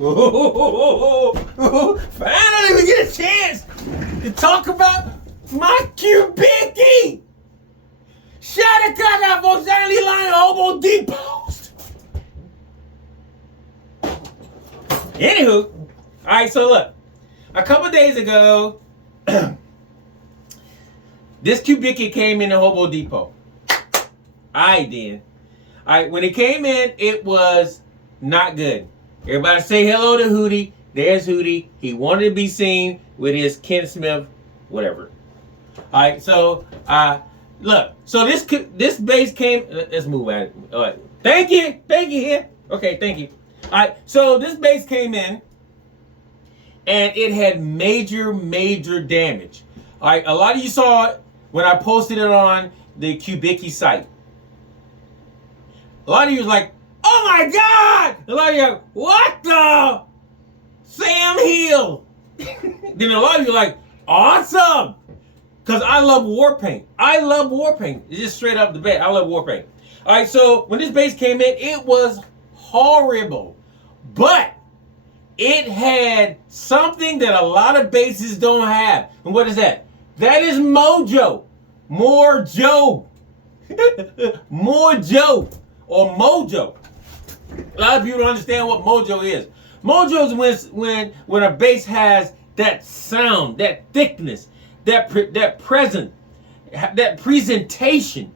Finally, we get a chance to talk about my Kubicki. Shout out for Saturday line Hobo Depots. Anywho, all right. So look, a couple days ago, this Kubicki came in the Hobo Depot. I did. All right, when it came in, it was not good. Everybody say hello to Hootie. There's Hootie. He wanted to be seen with his Ken Smith, whatever. All right, so look. So this base came. Let's move at it. All right. Thank you here. Okay, thank you. All right, so this base came in, and it had major damage. All right, a lot of you saw it when I posted it on the Kubicki site. A lot of you was like, oh my God! A lot of you like, what the? Sam Hill. Then a lot of you like, awesome! Because I love war paint. It's just straight up the bat. I love war paint. All right, so when this base came in, it was horrible. But it had something that a lot of bases don't have. And what is that? That is MOJO. More Joe. More Joe. Or MOJO. A lot of people don't understand what MOJO is. MOJO is when a base has that sound, that thickness, that presentation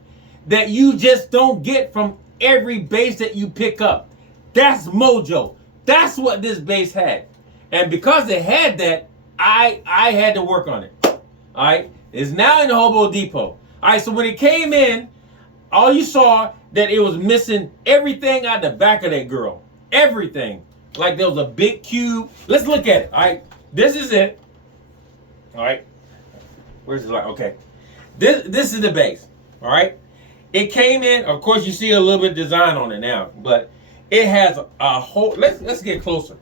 that you just don't get from every base that you pick up. That's MOJO. That's what this base had. And because it had that, I had to work on it. All right? It's now in the Hobo Depot. All right, so when it came in, all you saw that it was missing everything out the back of that girl. Everything. Like there was a big cube. Let's look at it. All right. This is it. All right. Where's the light? Okay. This is the base. All right. It came in. Of course, you see a little bit of design on it now, but it has a whole. Let's get closer.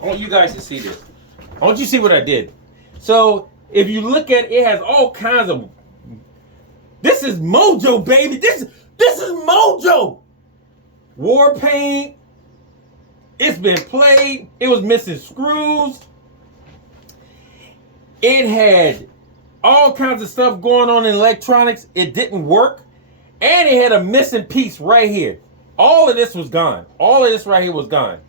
I want you guys to see this. I want you to see what I did. So if you look at it, it has all kinds of. This is MOJO, baby. This is MOJO. War paint. It's been played. It was missing screws. It had all kinds of stuff going on in electronics. It didn't work. And it had a missing piece right here. All of this was gone. All of this right here was gone.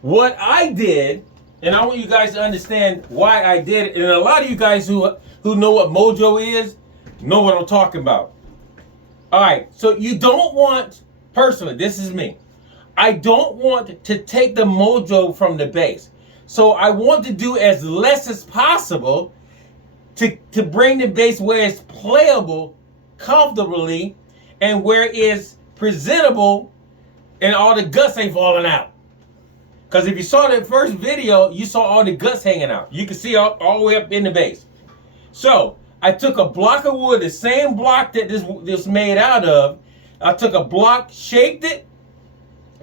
What I did, and I want you guys to understand why I did it, and a lot of you guys who know what MOJO is, know what I'm talking about. All right, so you don't want, personally, this is me. I don't want to take the MOJO from the base. So I want to do as less as possible to bring the base where it's playable comfortably and where it's presentable and all the guts ain't falling out. Because if you saw that first video, you saw all the guts hanging out. You can see all the way up in the base. So I took a block of wood, the same block that this made out of. I took a block, shaped it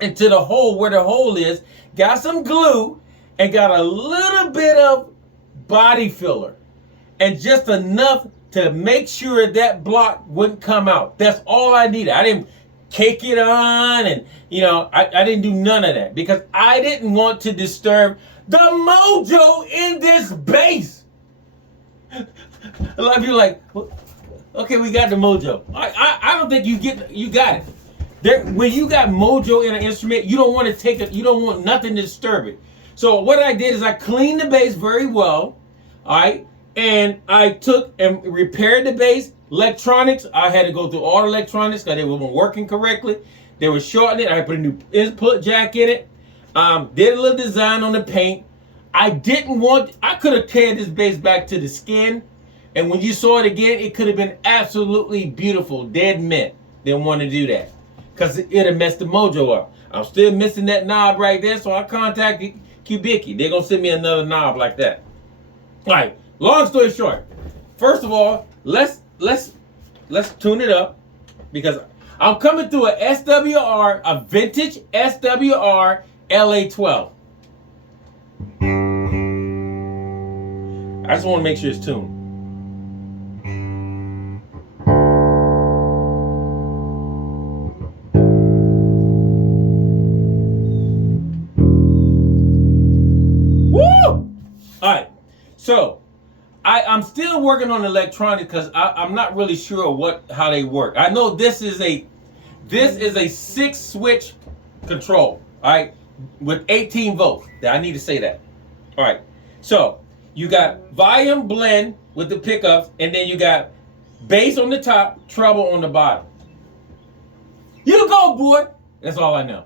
into the hole where the hole is, got some glue, and got a little bit of body filler. And just enough to make sure that block wouldn't come out. That's all I needed. I didn't cake it on and, I didn't do none of that because I didn't want to disturb the MOJO in this base. A lot of you are like, okay, we got the MOJO. I don't think you got it. When you got MOJO in an instrument, you don't want to take it. You don't want nothing to disturb it. So what I did is I cleaned the base very well, all right, and I took and repaired the base. Electronics, I had to go through all the electronics because they weren't working correctly. They were shorting it. I put a new input jack in it. Did a little design on the paint. I could have teared this base back to the skin, and when you saw it again, it could have been absolutely beautiful, dead mint. Didn't want to do that because it'd have messed the MOJO up. I'm still missing that knob right there, so I contacted Kubicki. They're gonna send me another knob like that. All right. Long story short, first of all, let's tune it up because I'm coming through a SWR, a vintage SWR LA12. I just want to make sure it's tuned. All right, so I'm still working on electronics because I'm not really sure how they work. I know this is a 6-switch control, all right, with 18 volts. I need to say that. All right, so you got volume blend with the pickups, and then you got bass on the top, treble on the bottom. You go, boy. That's all I know.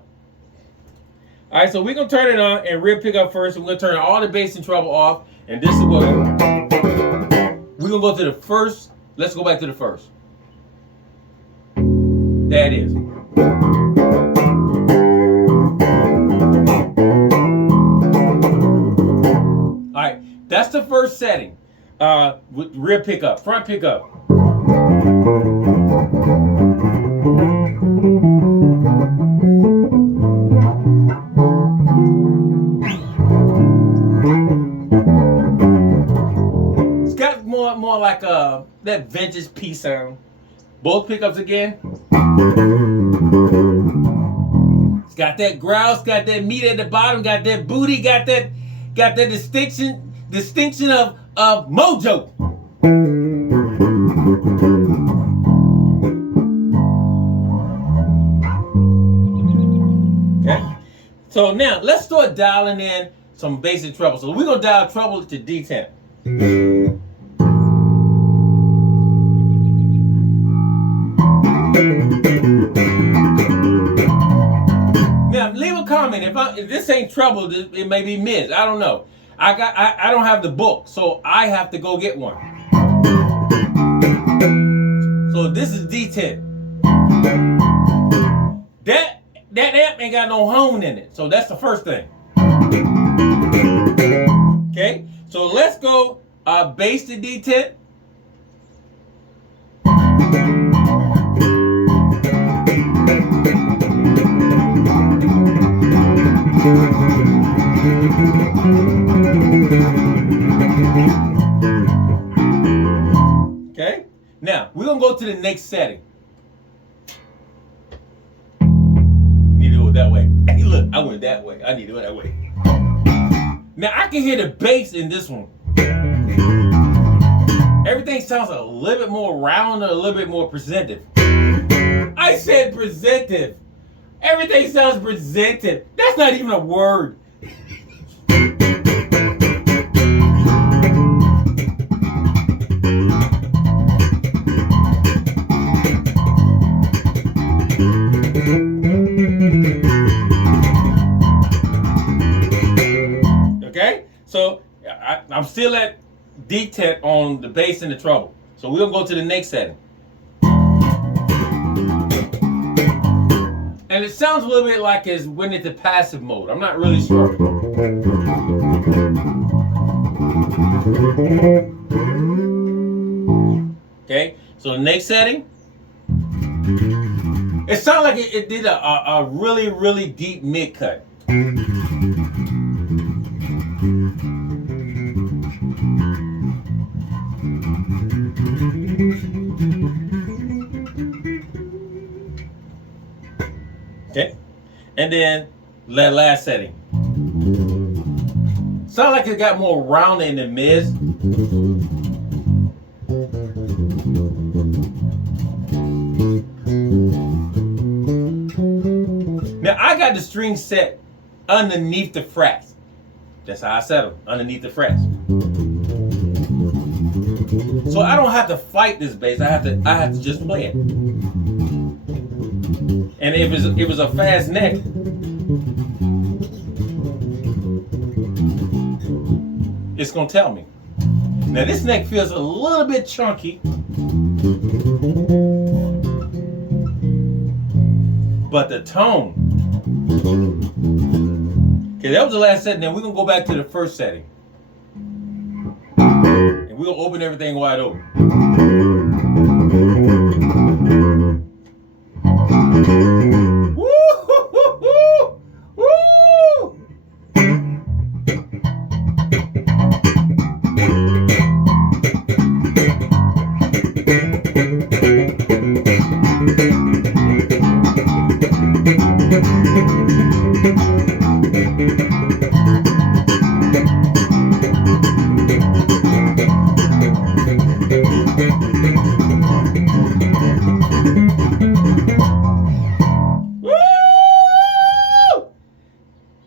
All right, so we're going to turn it on and rear pickup first. We're going to turn all the bass and treble off, and this is what we're going to go to the first. Let's go back to the first. There it is. All right, that's the first setting. With rear pickup, front pickup. It's got more like that vintage P sound. Both pickups again. It's got that growl, it's got that meat at the bottom, got that booty, got that distinction of MOJO. Okay. So now let's start dialing in some basic treble. So we're gonna dial treble to D10. Now leave a comment if this ain't treble. It may be mids. I don't know. I don't have the book, so I have to go get one. So this is D10. That amp ain't got no hone in it, so that's the first thing. Okay, so let's go bass to D10. Okay, now we're gonna go to the next setting. Need to go that way. Hey, look, I went that way. I need to go that way. Now I can hear the bass in this one. Everything sounds a little bit more round, a little bit more presentive. I said presentive. Everything sounds presentive. That's not even a word. Okay, so I'm still at D10 on the bass and the treble. So we're gonna go to the next setting. And it sounds a little bit like it's went into passive mode. I'm not really sure. Okay, so the next setting. It sounded like it did a really, really deep mid cut. Okay, and then that last setting. Sound like it got more rounded in the mids. Now I got the string set underneath the frets. That's how I set them, underneath the frets. So I don't have to fight this bass. I have to just play it. And if it was a fast neck, it's gonna tell me. Now this neck feels a little bit chunky, but the tone. Okay, that was the last setting. Now we're gonna go back to the first setting, and we're gonna open everything wide open. Woo! Woo! Woo!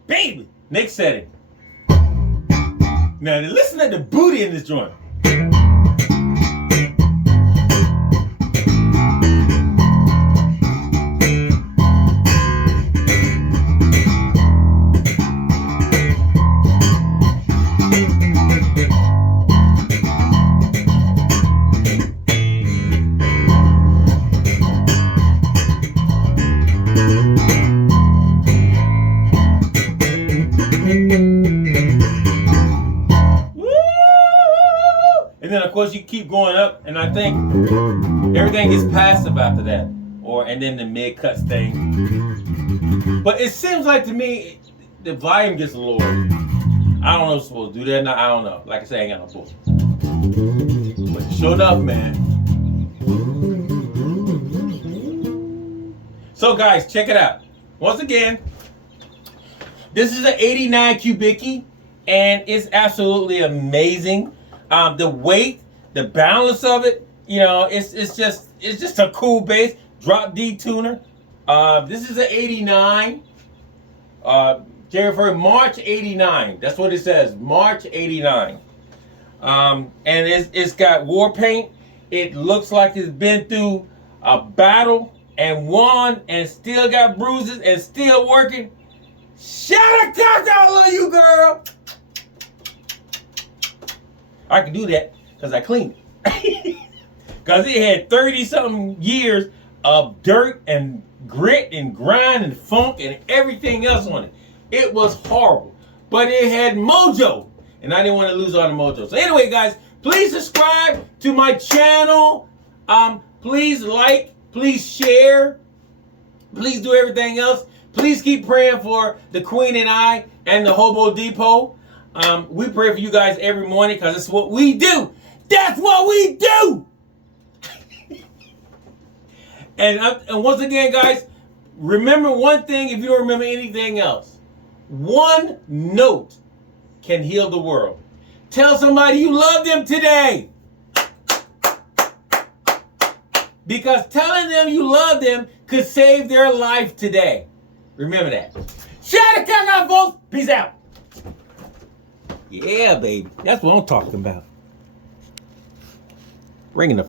Baby. Next setting. Now listen to the booty in this joint. And then of course you keep going up, and I think everything gets passive after that, and then the mid cuts thing. But it seems like to me the volume gets lower. I don't know if it's supposed to do that now. I don't know. Like I say, I ain't got no book. But sure enough, man. So guys, check it out. Once again, this is an 89 Kubicki, and it's absolutely amazing. The weight, the balance of it, you know, it's just a cool bass. Drop D tuner. This is an 89. Jerry for March 89. That's what it says. March 89. And it's got war paint. It looks like it's been through a battle and won, and still got bruises and still working. Shout out, I love you, girl. I can do that because I cleaned it. Because it had 30-something years of dirt and grit and grind and funk and everything else on it. It was horrible. But it had MOJO. And I didn't want to lose all the MOJO. So anyway, guys, please subscribe to my channel. Please like, please share. Please do everything else. Please keep praying for the Queen and I and the Hobo Depot. We pray for you guys every morning because it's what we do. That's what we do. And once again, guys, remember one thing if you don't remember anything else. One note can heal the world. Tell somebody you love them today. Because telling them you love them could save their life today. Remember that. Shout out, folks. Peace out. Yeah, baby. That's what I'm talking about. Bringing the